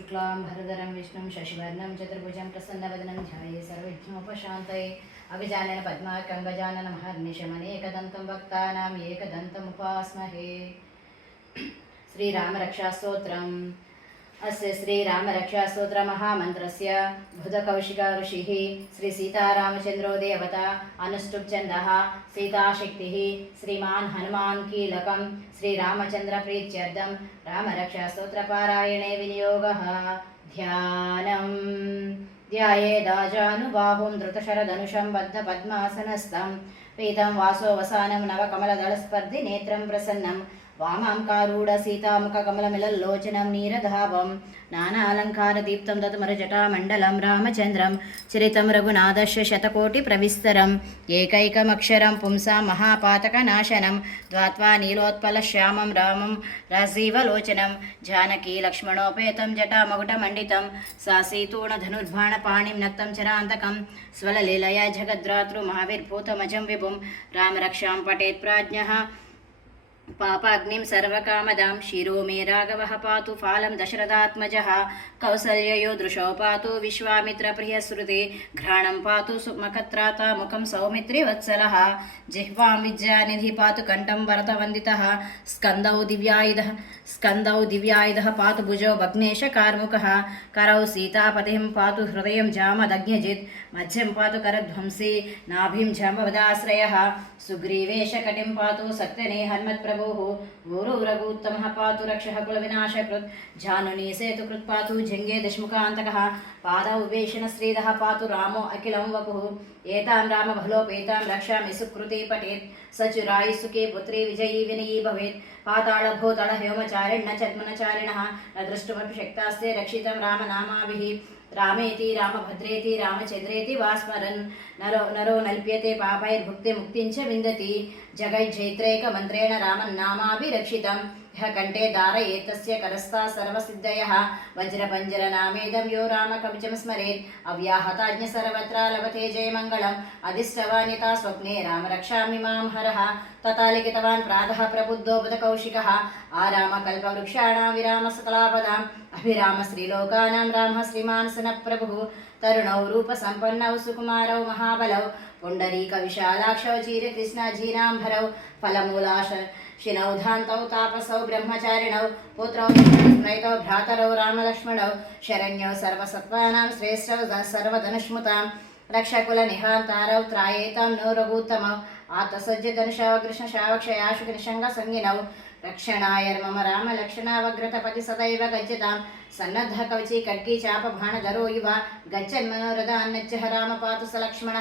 शुक्लां भरधरं विष्णुं शशिवर्णं चतुर्भुजं प्रसन्नवदनं ध्याये सर्वज्ञोपशान्तये अभिजानन पद्माकं महर्निशमनेकदन्तं भक्तानाम् एकदन्तमुपास्महे श्रीरामरक्षास्तोत्रम्। अस्य श्रीरामरक्षास्तोत्रमहामन्त्रस्य बुधकौशिक ऋषिः श्रीसीतारामचन्द्रो देवता अनुष्टुप्छन्दः सीताशक्तिः श्रीमान् हनुमान् कीलकं श्रीरामचन्द्रप्रीत्यर्थं रामरक्षास्तोत्रपारायणे विनियोगः ध्यानम् ध्यायेदाजानुबाहुं धृतशरधनुषं बद्धपद्मासनस्थं पीतं वासोवसानं नवकमलदलस्पर्धिनेत्रं प्रसन्नं వామాంకారూఢ సీతాముఖ కమలమిలల్లోచనం నీరధావం నానాలంకార దీప్తం దతమర మండలం రామచంద్రం చరితం రఘునాదశ శతకోటి ప్రవిస్తరం ఏకైకమక్షరం పుంసా మహాపాతక నాశనం ద్వాత్వా నీలోత్పల శ్యామం రామం రాజీవలోచనం జానకీ లక్ష్మణోపేతం జటామగుటమండితం సా సీతూణ ధనుర్బాణ పాణిం నక్తం చరాంతకం స్వలలీలయ జగద్రాతృ మహావిర్భూతమజం విభుం రామరక్షాం పటేత్ ప్రాజ్ఞ पापाग्निं सर्वकामदां शिरो मे राघवः पातु फालं दशरथात्मजः। कौसल्ययो दृशौ पातु विश्वामित्रप्रियश्रुते घ्राणं पातु सुमखत्राता मुखं सौमित्रिवत्सलः। जिह्वां विद्यानिधि पातु कण्ठं भरतवन्दितः। स्कन्दौ दिव्यायुधः स्कन्दौ दिव्यायुधः पातु भुजौ भग्नेशकार्मुकः। करौ सीतापतिं पातु हृदयं जामदग्न्यजित्। मध्यं पातु करध्वंसी, नाभिं जाम्बवदाश्रयः। सुग्रीवेशकटिं पातु सत्यने हन्मत्प्रभुः। गुरु रघुत्तमः पातु रक्षः कुलविनाशकृत् जानुनी सेतुकृत् पातु जङ्गे दशमुखान्तकः पादौ वेषणश्रीदः पातु रामो अखिलं वपुः एतां रामबलोपेतां रक्षामि सुकृती पठेत् सचुरायि सुखे पुत्री विजयी विनयी भवेत् पाताळभूतळ व्योमचारिण्य चद्मनचारिणः न द्रष्टुमपि शक्तास्ते रक्षितं रामनामाभिः రామేతి రామభద్రేతి రామచంద్రేతి వాస్మరన్ నరో నరో నల్ప్యతే పాపైర్భుక్తి ముక్తించ విందతి జగజ్జైత్రైక మంత్రేణ రామన్నామాభిరక్షితం కంఠే దార ఏతస్య కరస్థా సర్వసిద్ధయ. వజ్రపంజర నామేదం యో రామ కవచం స్మరేత్. అవ్యాహతాజ్ఞ సర్వత్రా లభతే జయమంగళం అధిష్టవానితా స్వప్నే రామ రక్షామి మాం హరః. తథా లిఖితవాన్ ప్రాతః ప్రబుద్ధోపద ఆరామ కల్పవృక్షాణాం విరామ సకలాపదాం. అభిరామ శ్రీలోకానాం రామ శ్రీమాన్ సన తరుణౌ రూప సంపన్నౌ సుకుమారౌ మహాబలౌ. పుండరీక విశాలాక్షౌ చీర కృష్ణ జీనాంభరౌ ఫలమూలాశ శినౌధాంతౌ తాపసౌ బ్రహ్మచారిణౌ పుత్రౌ స్మృతౌ భ్రాతరౌ రామలక్ష్మణౌ శరణ్యౌ సర్వసత్వానాం శ్రేష్టౌ సర్వధనుష్ముతాం రక్షకుల నిహాంతారౌ త్రాయేతాం నో రఘూత్తమౌ ఆతసజ్జతనుషావ శావక్షయాశు నిషంగ సంగినౌ రక్షణాయ మమ రామ లక్షణావగ్రతపతి సదైవ గజ్యతాం సన్నద్ధ కవచి కడ్గీ చాప బాణధరో యువ గచ్చన్ మనోరథాన్నచ్చ రామ పాతు స లక్ష్మణ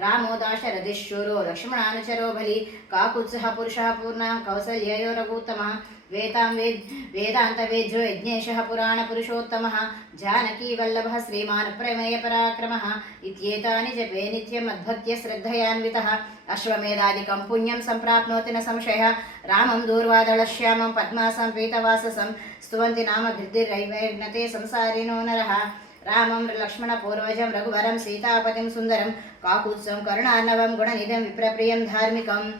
రామో దాశరథిశ్యూరో లక్ష్మణానుచరో బలి కాకుత్సహ పురుష పూర్ణ కౌసల్యయో రఘుత్తమ వేతాం వేద్ వేదాంతవేద్యో యజ్ఞేశ పురాణ పురుషోత్తమ జానకీ వల్లభ శ్రీమాన్ ప్రమేయ పరాక్రమ ఇత్యేతాని జపే నిత్యం అద్భక్త్య శ్రద్ధయాన్విత అశ్వమేధాదికం పుణ్యం సంప్రాప్నోతి న సంశయ రామం దూర్వాదళశ్యామం పద్మాసం పీతవాససం స్తువంతి నామ నామభిర్దిర్రైవేర్ణతే సంసారినో నరః రామం లక్ష్మణ పూర్వజం రఘువరం సీతాపతిం సుందరం కాకూత్సం కరుణార్ణవం గుణనిధం విప్రప్రియం ధార్మికం.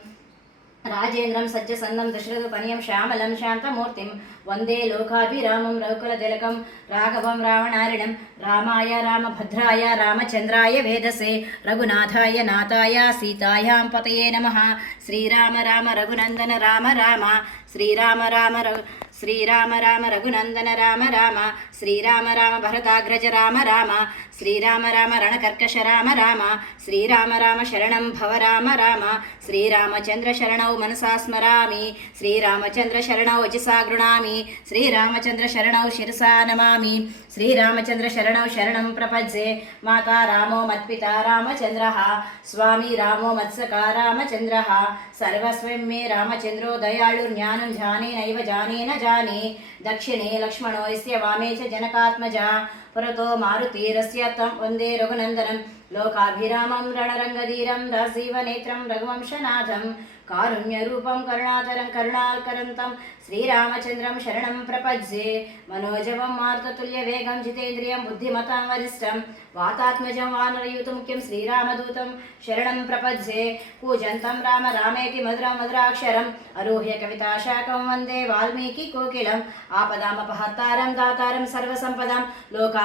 రాజేంద్రం సత్యసందం దశరథపనియం శ్యామలం శాంతమూర్తిం. వందే లోకాభిరామం రఘుకులతిలకం రాఘవం రావణారిణం. రామాయ రామభద్రాయ రామచంద్రాయ వేదసే. రఘునాథాయ నాథాయ సీతాయాం పతయే నమ. శ్రీరామ రామ రఘునందన రామ రామ. శ్రీరామ రామ రఘు శ్రీరామ రామ రఘునందన రామ రామ శ్రీరామ రామ భరతాగ్రజ రామ రామ శ్రీరామ రామ రణకర్కశ రామ రామ శ్రీరామ రామ శరణం భవ రామ రామ శ్రీరామచంద్ర శరణౌ మనసా స్మరామి శ్రీరామచంద్ర శరణౌ వచసా గృణామి శ్రీరామచంద్ర శరణౌ శిరసా నమామి శ్రీరామచంద్ర శరణౌ శరణం ప్రపజ్జే మాతా రామో మత్పితా రామచంద్ర స్వామి రామో మత్సకా రామచంద్ర సర్వస్వయం మే రామచంద్రో దయాళుర్జ్ఞానం జానేనైవ జానేన जाने दक्षिणे लक्ष्मणो यस्य वामे च जनकात्मजा పురతో మారుతీరస్య తం వందే రఘునందనం. లోకాభిరామం రణరంగధీరం రాజీవనేత్రం రఘువంశనాథం. కారుణ్యరూపం కరుణాతరం కరుణాకరంతం. శ్రీరామచంద్రం శరణం ప్రపజ్యే మనోజవం మార్తతుల్య వేగం జితేంద్రియం బుద్ధిమతాం వరిష్టం. వాతాత్మజం వానరయూతముఖ్యం శ్రీరామదూతం శరణం ప్రపజ్యే పూజంతం రామ రామేతి మధురం మధురాక్షరం. అరోహ్య కవితాశాఖం వందే వాల్మీకి కోకిలం. ఆపదామపహర్తారం దాతారం సర్వసంపదాం.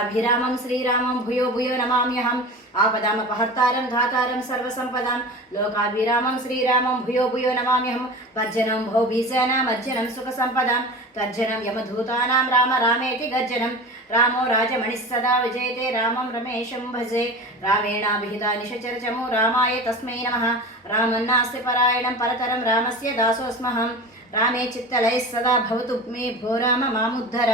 లోకాభిరామం శ్రీరామం భూయో భూయో నమామ్యహం ఆపదామపహర్తారం ధాతారం సర్వసంపదాం లోకాభిరామం శ్రీరామం భూయో భూయో నమామ్యహం భర్జనం భౌభీసేనామర్జనం సుఖసంపదాం తర్జనం యమధూతానాం రామ రామేతి గర్జనం రామో రాజమణిः సదా విజయతే రామం రమేశం భజే రామేణాభిహితా నిశచరచమో రామాయ తస్మై నమः రామన్నాస్తి పరాయణం పరతరం రామస్య దాసోస్మహం రామే చిత్తలయः సదా భవతు మే భో రామ మాముద్ధర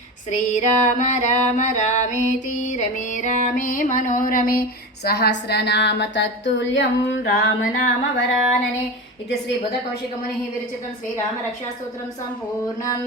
శ్రీరామ రామ రామేతి రమే రామే మనోరమే సహస్రనామ తత్తుల్యం రామనామ వరాననే ఇది శ్రీ బుధ బుధకౌశికముని విరచితం శ్రీరామ రక్షాస్తోత్రం సంపూర్ణం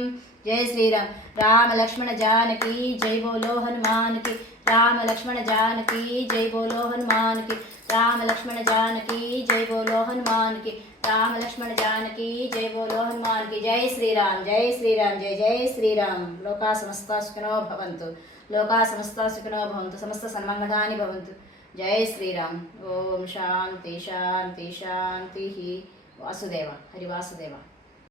జై శ్రీరామ్ రామ లక్ష్మణ జానకి జై బోలో హనుమాన్కి రామ లక్ష్మణ జానకి జై బోలో హనుమాన్కి రామ లక్ష్మణ జానకి జై బోలో హనుమాన్కి రామ లక్ష్మణ జానకి జై బోలో హనుమాన్కి జై శ్రీరామ్ జై శ్రీరామ్ జై జై శ్రీరామ్. లోకా సమస్త సుఖినో భవంతు. లోకా సమస్త సుఖినో భవంతు. సమస్త సన్మంగళాని భవంతు. జై శ్రీరామ్. ఓం శాంతి శాంతి శాంతి. వాసుదేవ హరి వాసుదేవ.